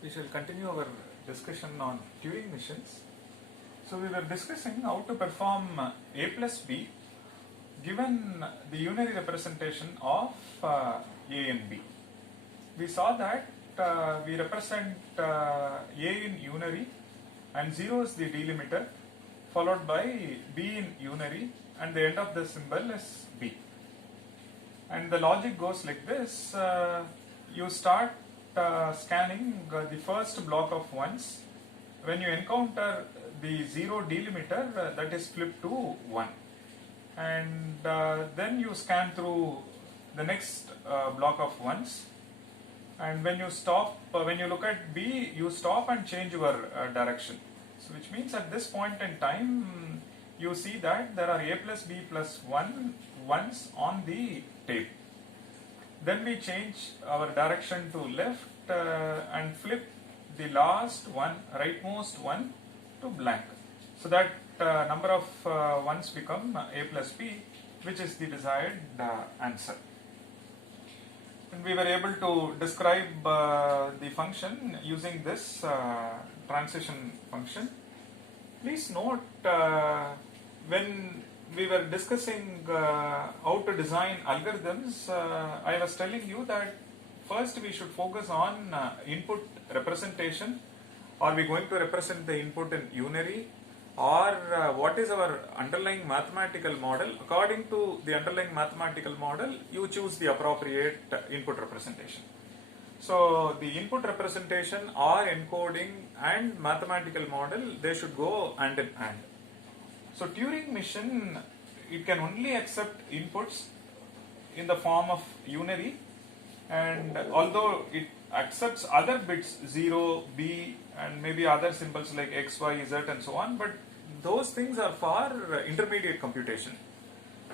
We shall continue our discussion on Turing machines. So we were discussing how to perform A plus B given the unary representation of A and B. We saw that we represent A in unary and 0 is the delimiter, followed by B in unary, and the end of the symbol is B. And the logic goes like this. You start scanning the first block of ones. When you encounter the 0 delimiter, that is flipped to 1. And then you scan through the next block of ones. And when you stop, when you look at B, you stop and change your direction. So which means at this point in time, you see that there are A plus B plus 1 ones on the tape. Then we change our direction to left and flip the last one, rightmost one, to blank. So that number of ones become A plus B, which is the desired answer. And we were able to describe the function using this transition function. Please note, when we were discussing how to design algorithms, I was telling you that first we should focus on input representation. Are we going to represent the input in unary, or what is our underlying mathematical model? According to the underlying mathematical model, you choose the appropriate input representation. So the input representation or encoding and mathematical model, they should go hand in hand. So Turing machine, it can only accept inputs in the form of unary, and although it accepts other bits 0, B, and maybe other symbols like X, Y, Z and so on, but those things are for intermediate computation.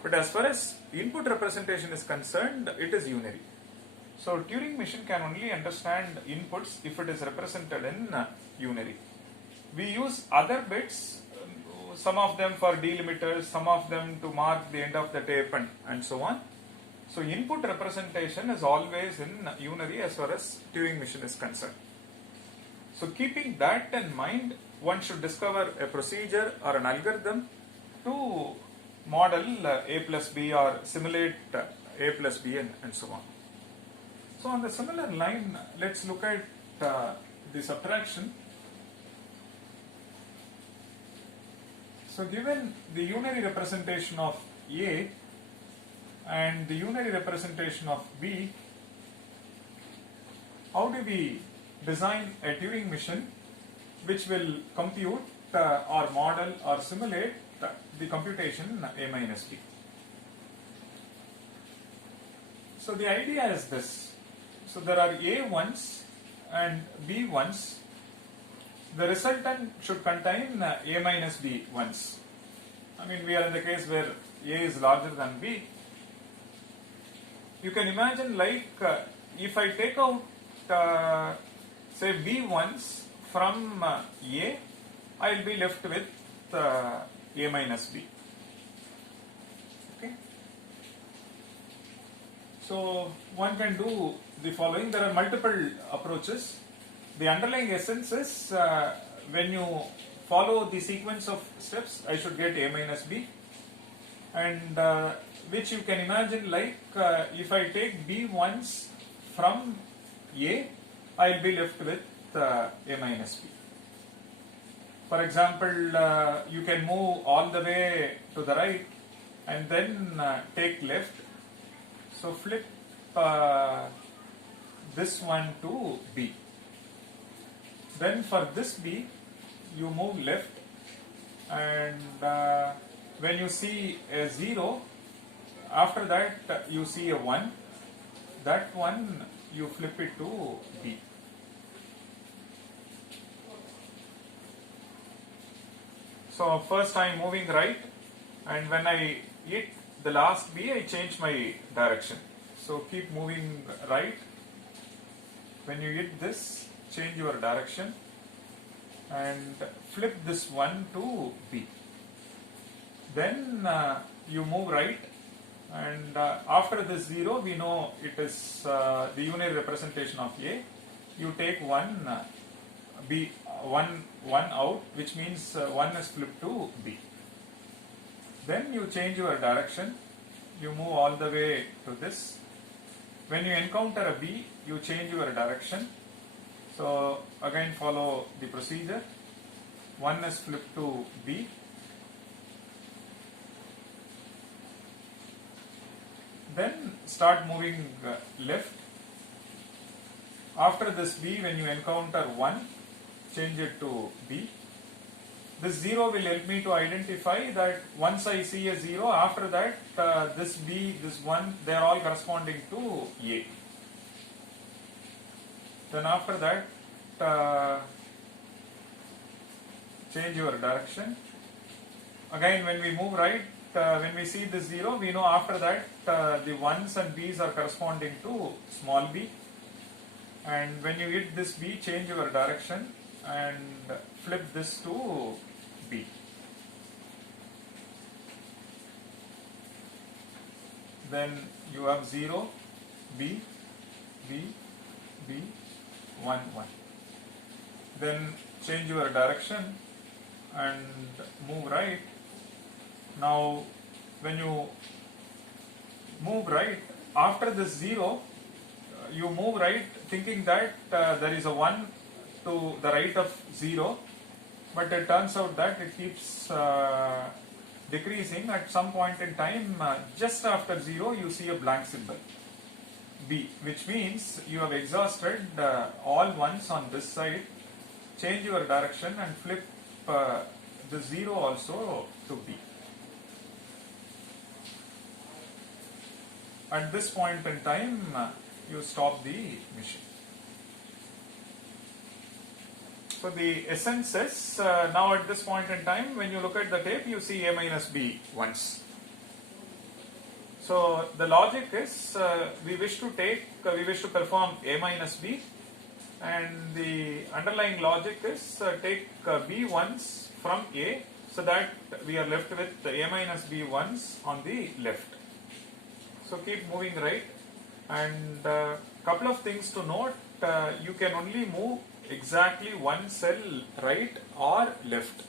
But as far as input representation is concerned, it is unary. So Turing machine can only understand inputs if it is represented in unary. We use other bits, some of them for delimiters, some of them to mark the end of the tape and so on. So input representation is always in unary as far as Turing machine is concerned. So keeping that in mind, one should discover a procedure or an algorithm to model A plus B or simulate A plus B and so on. So on the similar line, let's look at the subtraction. So given the unary representation of A and the unary representation of B, how do we design a Turing machine which will compute or model or simulate the computation A minus B? So the idea is this. So there are A ones and B ones. The resultant should contain A minus B ones. I mean, we are in the case where A is larger than B. You can imagine, like, if I take out say B ones from A, I will be left with A minus B. Okay. So one can do the following. There are multiple approaches. The underlying essence is when you follow the sequence of steps, I should get A minus B, and which you can imagine, like, if I take B ones from A, I will be left with A minus B. For example, you can move all the way to the right and then take left. So flip this one to B. Then for this B, you move left, and when you see a 0, after that you see a 1. That one you flip it to B. So first I am moving right, and when I hit the last B, I change my direction. So keep moving right. When you hit this, change your direction and flip this one to B. Then you move right, and after this 0, we know it is the unary representation of A. you take one B, one out, which means 1 is flipped to B. Then you change your direction, you move all the way to this. When you encounter a B, you change your direction. So again follow the procedure. 1 is flipped to B. Then start moving left. After this B, when you encounter 1, change it to B. This 0 will help me to identify that once I see a 0, after that this B, this 1, they are all corresponding to A. Then after that, change your direction. Again, when we move right, when we see this 0, we know after that the 1s and B's are corresponding to small b. And when you hit this B, change your direction and flip this to B. Then you have 0, B, B, B, 1, 1. Then change your direction and move right. Now when you move right, after this 0, you move right thinking that there is a 1 to the right of 0, but it turns out that it keeps decreasing. At some point in time, just after 0, you see a blank symbol, B, which means you have exhausted all ones on this side. Change your direction and flip the 0 also to B. At this point in time, you stop the machine. So the essence is, now at this point in time, when you look at the tape, you see A minus B once. So the logic is, we wish to perform A minus B, and the underlying logic is take B once from A, so that we are left with the A minus B once on the left. So keep moving right, and couple of things to note, you can only move exactly one cell right or left.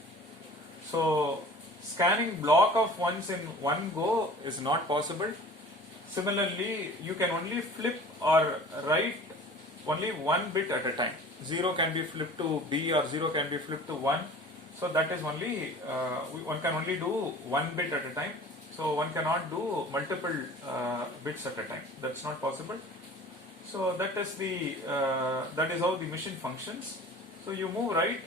So scanning block of ones in one go is not possible. Similarly, you can only flip or write only one bit at a time. 0 can be flipped to B or 0 can be flipped to 1. So that is only, one can only do one bit at a time. So one cannot do multiple bits at a time. That's not possible. So that is how the machine functions. So you move right.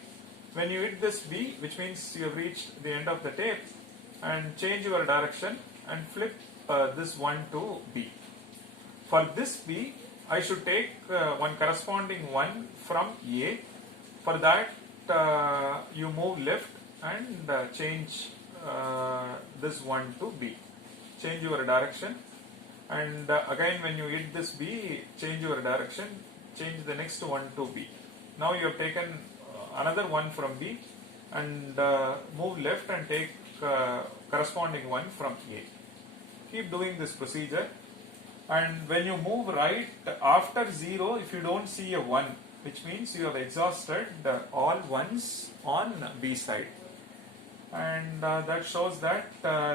When you hit this B, which means you have reached the end of the tape, and change your direction and flip this 1 to B. For this B, I should take one corresponding 1 from A. For that, you move left and change this 1 to B. Change your direction, and again when you hit this B, change your direction, change the next 1 to B. Now you have taken another 1 from B, and move left and take corresponding 1 from A. Keep doing this procedure, and when you move right after 0, if you don't see a 1, which means you have exhausted all ones on B side, and that shows that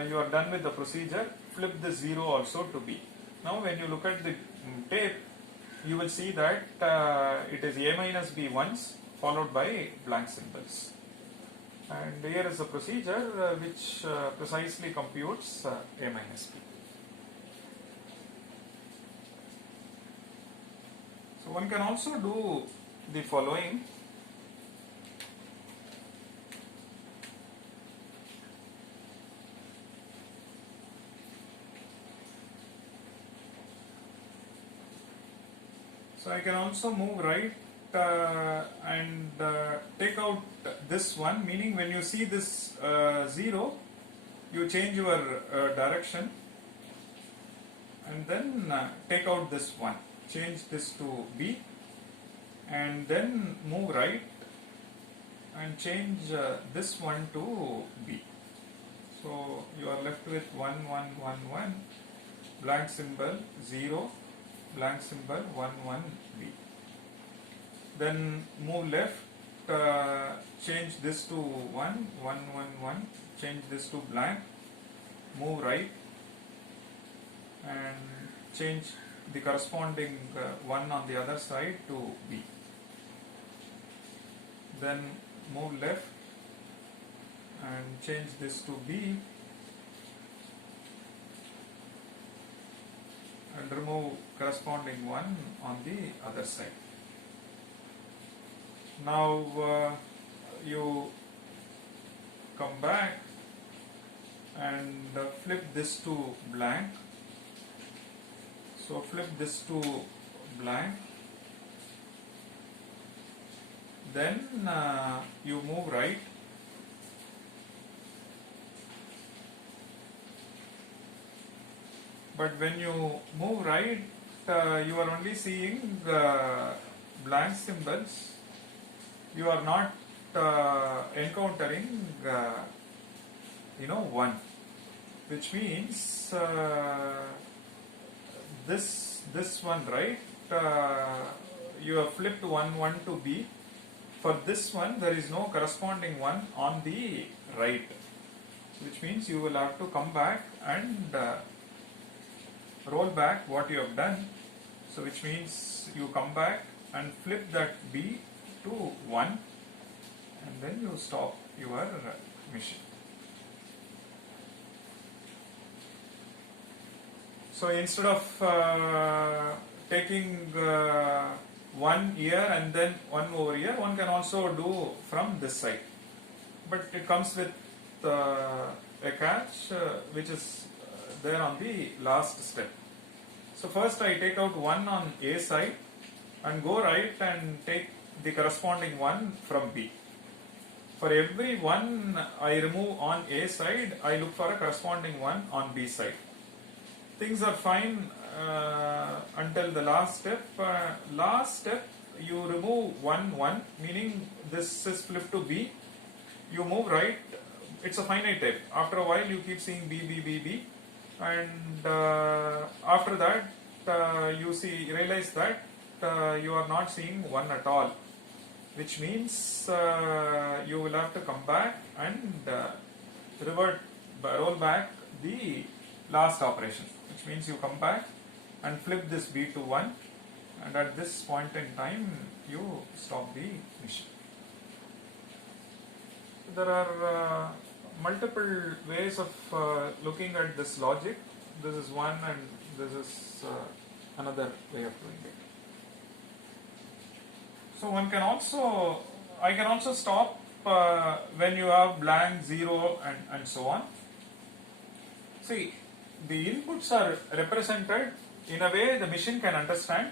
you are done with the procedure. Flip the 0 also to B. Now when you look at the tape, you will see that it is A minus B once followed by blank symbols, and here is a procedure which precisely computes A minus B. So one can also do the following. So I can also move right and take out this one, meaning when you see this 0, you change your direction and then take out this 1, change this to B, and then move right and change this 1 to B. So you are left with 1, 1, 1, 1, blank symbol 0, blank symbol 1, 1, B. then move left, change this to 1, 1, 1, 1, change this to blank, move right and change the corresponding 1 on the other side to B. Then move left and change this to B and remove corresponding 1 on the other side. Now you come back and flip this to blank. So flip this to blank. Then you move right. But when you move right, you are only seeing blank symbols. You are not encountering, 1, which means this one, right? You have flipped 1, 1 to B. For this one, there is no corresponding 1 on the right, which means you will have to come back and roll back what you have done. So which means you come back and flip that B to 1 and then you stop your machine. So instead of taking 1 here and then 1 over here, one can also do from this side. But it comes with a catch which is there on the last step. So first I take out 1 on A side and go right and take the corresponding 1 from B. For every 1 I remove on A side, I look for a corresponding 1 on B side. Things are fine until the last step. Last step you remove 1, 1, meaning this is flipped to B. You move right. It's a finite tape. After a while you keep seeing B, B, B, B. And after that you realize that you are not seeing 1 at all, which means you will have to come back and roll back the last operation, which means you come back and flip this B to 1, and at this point in time you stop the machine. There are multiple ways of looking at this logic. This is one and this is another way of doing it. So I can also stop when you have blank, 0 and so on. See, the inputs are represented in a way the machine can understand,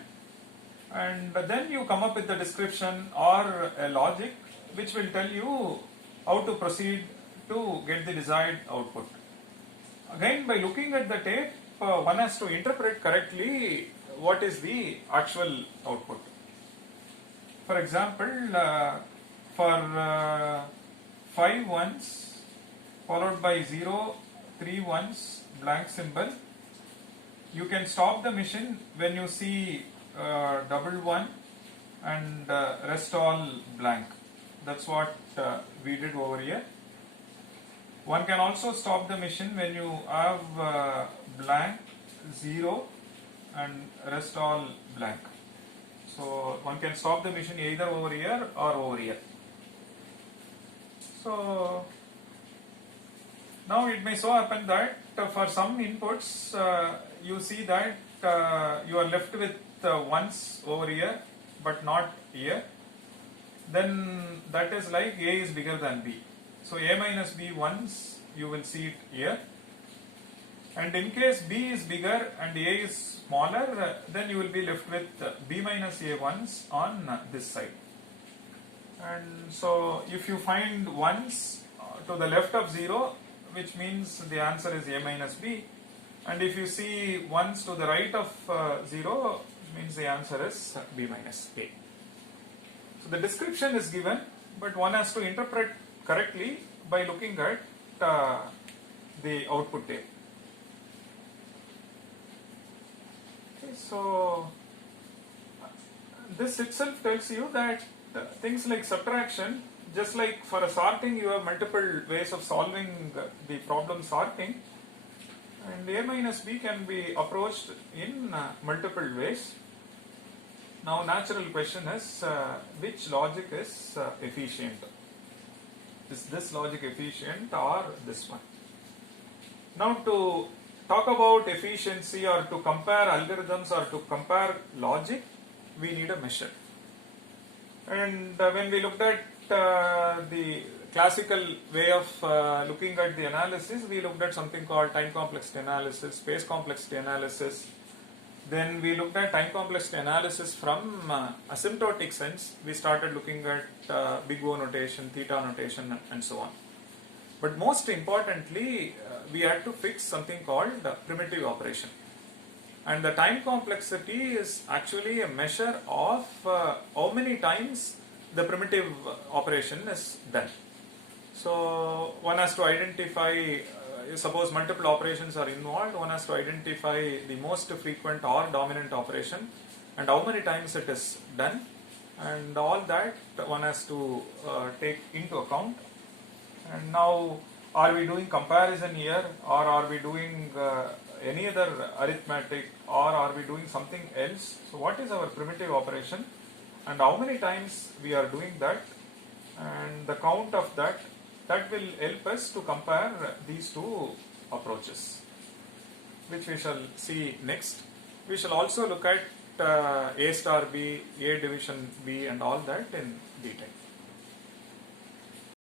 and then you come up with a description or a logic which will tell you how to proceed to get the desired output. Again, by looking at the tape, one has to interpret correctly what is the actual output. For example, for 5 ones followed by 0, 3 ones, blank symbol, you can stop the machine when you see double 1 and rest all blank. That's what we did over here. One can also stop the machine when you have blank, 0 and rest all blank. So one can stop the machine either over here or over here. So now it may so happen that for some inputs you see that you are left with ones over here but not here. Then that is like A is bigger than B. So A minus B ones, you will see it here. And in case B is bigger and A is smaller, then you will be left with B minus A ones on this side. And so if you find ones to the left of 0, which means the answer is A minus B. And if you see ones to the right of 0, means the answer is B minus A. So the description is given, but one has to interpret correctly by looking at the output tape. Okay, so this itself tells you that things like subtraction, just like for a sorting you have multiple ways of solving the problem sorting, and A minus B can be approached in multiple ways. Now natural question is, which logic is efficient? Is this logic efficient or this one? Now to talk about efficiency or to compare algorithms or to compare logic, we need a measure. And when we looked at the classical way of looking at the analysis, we looked at something called time complexity analysis, space complexity analysis. Then we looked at time complexity analysis from asymptotic sense. We started looking at big O notation, theta notation, and so on. But most importantly, we had to fix something called primitive operation. And the time complexity is actually a measure of how many times the primitive operation is done. So one has to identify, suppose multiple operations are involved, one has to identify the most frequent or dominant operation and how many times it is done, and all that one has to take into account. And now, are we doing comparison here, or are we doing any other arithmetic, or are we doing something else? So what is our primitive operation and how many times we are doing that, and the count of that will help us to compare these two approaches, which we shall see next. We shall also look at A star B, A division B, and all that in detail.